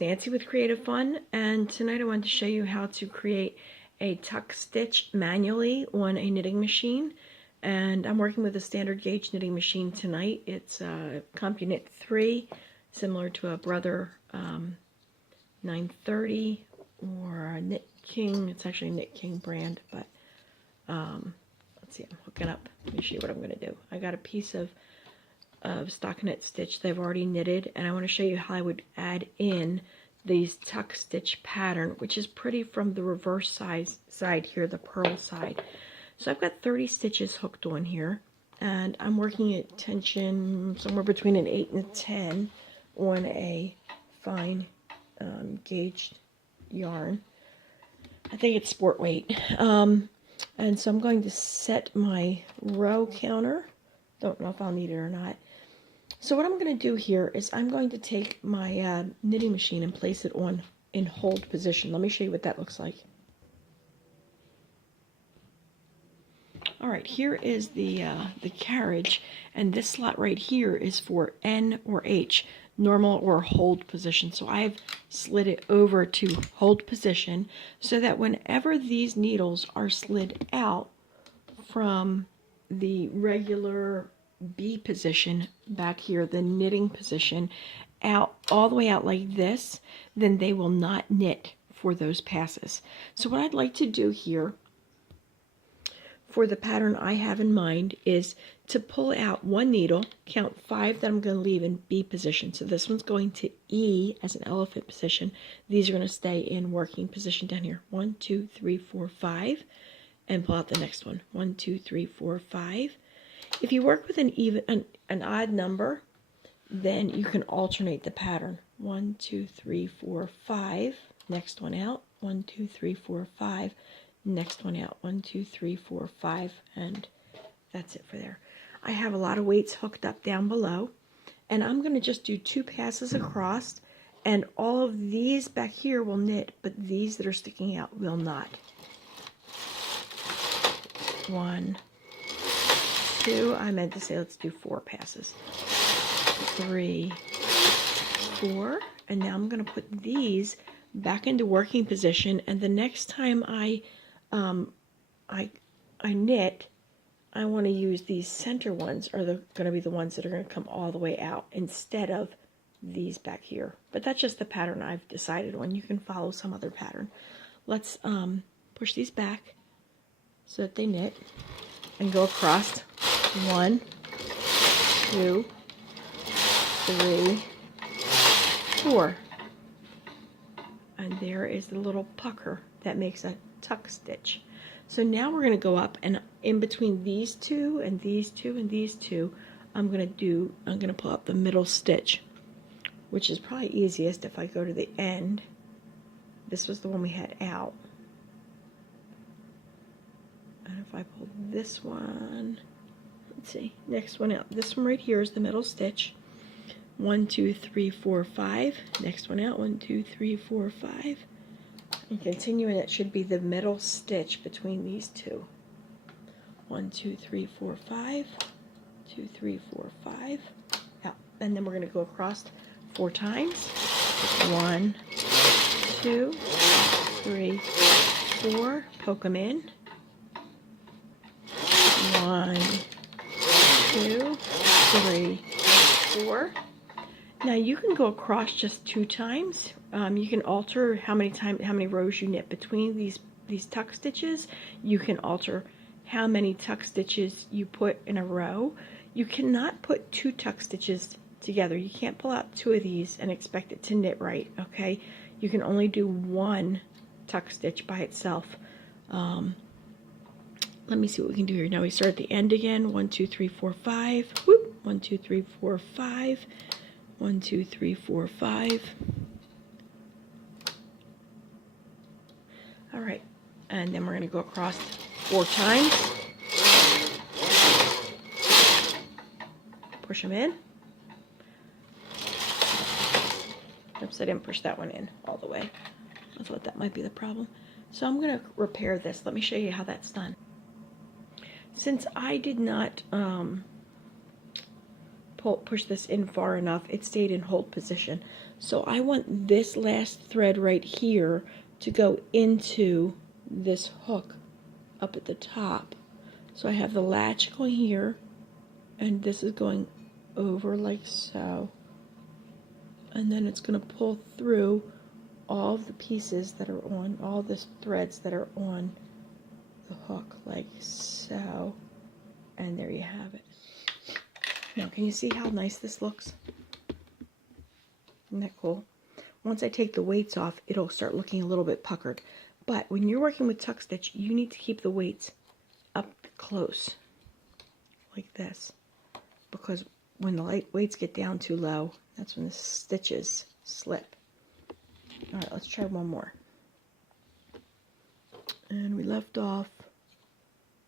is Nancy with Creative Fun, and tonight I wanted to show you how to create a tuck stitch manually on a knitting machine. And I'm working with a standard gauge knitting machine tonight. It's a KnitKing, similar to a Brother 930 or a KnitKing. It's actually a KnitKing brand, but let's see, I'm hooking up. Let me show you what I'm going to do. I got a piece of stockinette stitch they've already knitted, and I want to show you how I would add in these tuck stitch pattern, which is pretty from the reverse side here, the purl side. So I've got 30 stitches hooked on here, and I'm working at tension somewhere between an 8 and a 10 on a fine gauged yarn. I think it's sport weight. And so I'm going to set my row counter. Don't know if I'll need it or not. So what I'm going to do here is I'm going to take my knitting machine and place it on in hold position. Let me show you what that looks like. Alright, here is the carriage, and this slot right here is for N or H, normal or hold position. So I've slid it over to hold position so that whenever these needles are slid out from the regular B position back here, the knitting position, out all the way out like this, then they will not knit for those passes. So what I'd like to do here for the pattern I have in mind is to pull out one needle, count 5 that I'm going to leave in B position. So this one's going to E as an elephant position. These are going to stay in working position down here. 1, 2, 3, 4, 5, and pull out the next one. 1, 2, 3, 4, 5. If you work with an odd number, then you can alternate the pattern. 1, 2, 3, 4, 5. Next one out. 1, 2, 3, 4, 5. Next one out. 1, 2, 3, 4, 5, and that's it for there. I have a lot of weights hooked up down below, and I'm going to just do 2 passes across, and all of these back here will knit, but these that are sticking out will not. 1, 2, I meant to say let's do 4 passes. 3, 4, and now I'm going to put these back into working position, and the next time I knit, I want to use these center ones, are going to be the ones that are going to come all the way out instead of these back here. But that's just the pattern I've decided on. You can follow some other pattern. Let's push these back so that they knit and go across. 1, 2, 3, 4. And there is the little pucker that makes a tuck stitch. So now we're going to go up, and in between these two and these two and these two, I'm going to pull up the middle stitch, which is probably easiest if I go to the end. This was the one we had out. And if I pull this one, let's see, next one out. This one right here is the middle stitch. 1, 2, 3, 4, 5. Next one out. 1, 2, 3, 4, 5. And continue, and it should be the middle stitch between these two. 1, 2, 3, 4, 5. 2, 3, 4, 5. Out. And then we're going to go across 4 times. 1, 2, 3, 4. Poke them in. 1, 2, 3, 4. Now you can go across just 2 times. You can alter how many rows you knit between these tuck stitches. You can alter how many tuck stitches you put in a row. You cannot put 2 tuck stitches together. You can't pull out 2 of these and expect it to knit right, okay? You can only do 1 tuck stitch by itself. Let me see what we can do here. Now we start at the end again. 1, 2, 3, 4, 5. Whoop. 1, 2, 3, 4, 5. 1, 2, 3, 4, 5. All right, and then we're going to go across 4 times. Push them in. Oops, I didn't push that one in all the way. I thought that might be the problem. So I'm going to repair this. Let me show you how that's done. Since I did not push this in far enough, it stayed in hold position. So I want this last thread right here to go into this hook up at the top. So I have the latch going here, and this is going over like so. And then it's going to pull through all of the pieces that are on, all the threads that are on the hook like so. And there you have it. Now, can you see how nice this looks? Isn't that cool? Once I take the weights off, it'll start looking a little bit puckered. But when you're working with tuck stitch, you need to keep the weights up close, like this. Because when the weights get down too low, that's when the stitches slip. All right, let's try one more. And we left off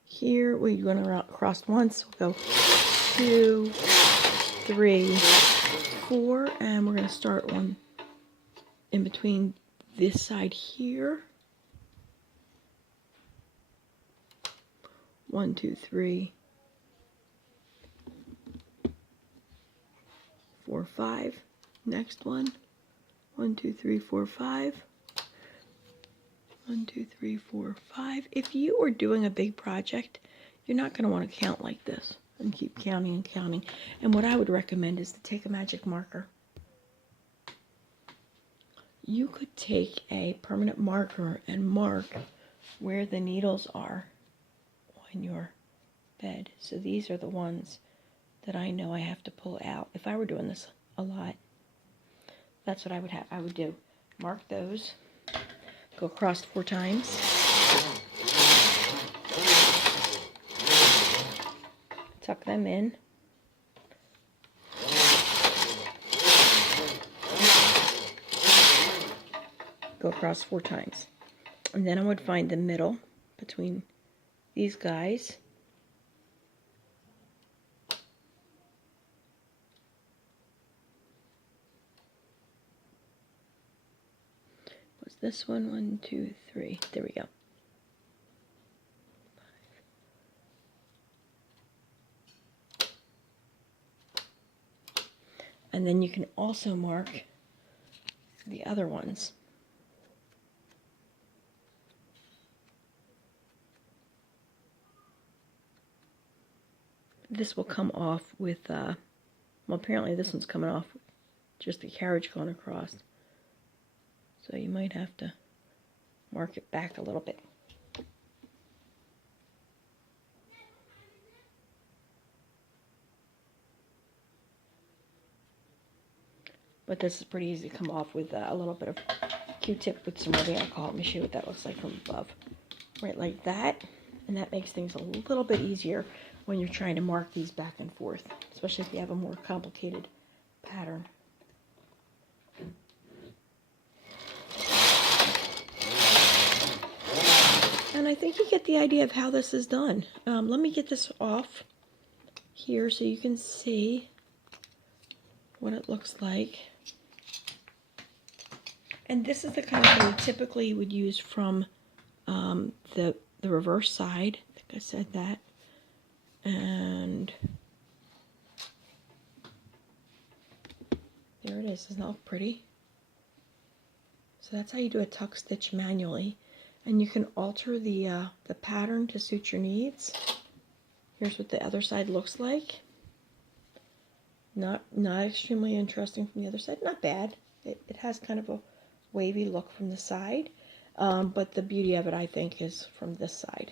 here. We went across once. We'll go 2, 3, 4, and we're going to start one in between this side here. 1, 2, 3, 4, 5. Next one. 1, 2, 3, 4, 5. 1, 2, 3, 4, 5. If you are doing a big project, you're not going to want to count like this and keep counting and counting. And what I would recommend is to take a magic marker. You could take a permanent marker and mark where the needles are on your bed. So these are the ones that I know I have to pull out. If I were doing this a lot, that's what I would do. Mark those. Go across 4 times. Tuck them in. Go across 4 times. And then I would find the middle between these guys. What's this one? 1, 2, 3. There we go. 5. And then you can also mark the other ones. This will come off with, well, apparently this one's coming off with just the carriage going across. So you might have to mark it back a little bit. But this is pretty easy to come off with a little bit of Q-tip with some rubbing alcohol. Let me show you what that looks like from above. Right like that. And that makes things a little bit easier when you're trying to mark these back and forth, especially if you have a more complicated pattern. And I think you get the idea of how this is done. Let me get this off here so you can see what it looks like. And this is the kind of thing you typically would use from the reverse side. I think I said that. And there it is. Doesn't that look pretty? So that's how you do a tuck stitch manually. And you can alter the pattern to suit your needs. Here's what the other side looks like. Not extremely interesting from the other side. Not bad. It has kind of a wavy look from the side. But the beauty of it, I think, is from this side.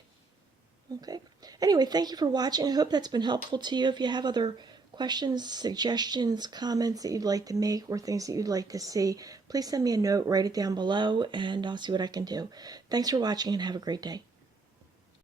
Okay. Anyway, thank you for watching. I hope that's been helpful to you. If you have other questions, suggestions, comments that you'd like to make, or things that you'd like to see, please send me a note, write it down below, and I'll see what I can do. Thanks for watching, and have a great day.